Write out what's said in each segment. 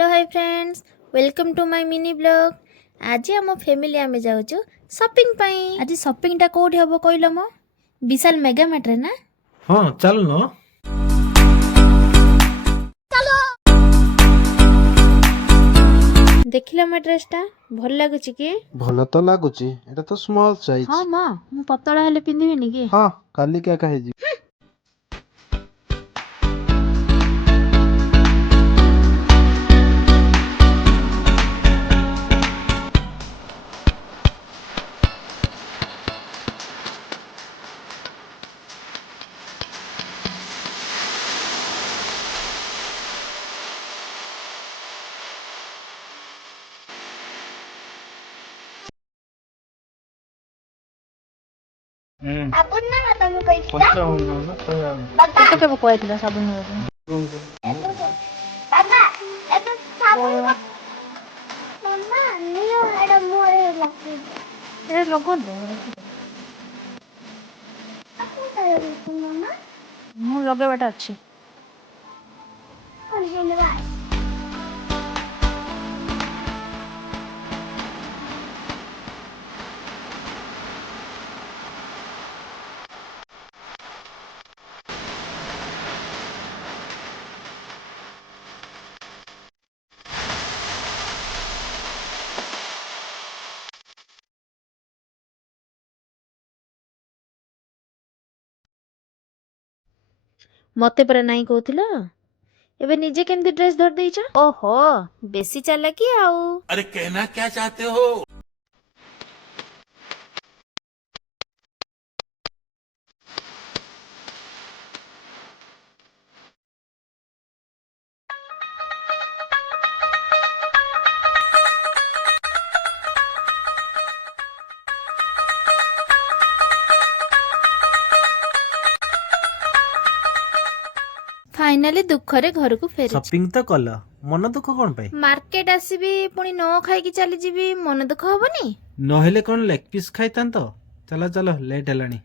Hello hi friends, welcome to my mini blog. आज आम family आम जाऊँ शॉपिंग पाई। आज शॉपिंग टा कोठी हबो कहलो मो? विशाल मेगा मार्ट रे ना? हाँ चल न। देखिला मो ड्रेस टा भल लागुची कि? भल तो लागुची, एटा तो स्मॉल साइज। हाँ मां, मु पतला हेले पिंधिबिनी कि? हाँ काली क्या कहे जी। Abon na nga tanong kay Tita. Ito kay bukuha ito sabon mo. Papa, ito sabon mo. Mama, niyo ada mo rin lakid. ए लगन दे Ako tayo dito, Mama. मु लगेबाटा अछि। Ano yun ba? मते पर नाही कहथिलो एबे निजे केमती ड्रेस धर देइछ? ओहो, बेसी चालाकी आउ। अरे कहना क्या चाहते हो? फाइनाली दुखरे घर को फेरी। शॉपिंग तो कल, मन दुख कौन पाई? मार्केट आसीबी पुणी न खाई चली जीवी, मन दुख हबनी? नहेले कौन लेग पीस खाइतान तो। चलो चलो लेट हेलानी।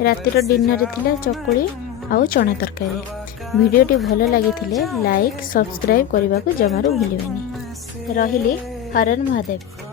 रातिर डिनर थिला चकुली आउ चना तरकारी। वीडियोटी भल लागिथिले लाइक सब्सक्राइब करने को जमारू भूलिबेनी। रहिली हरन महादेव।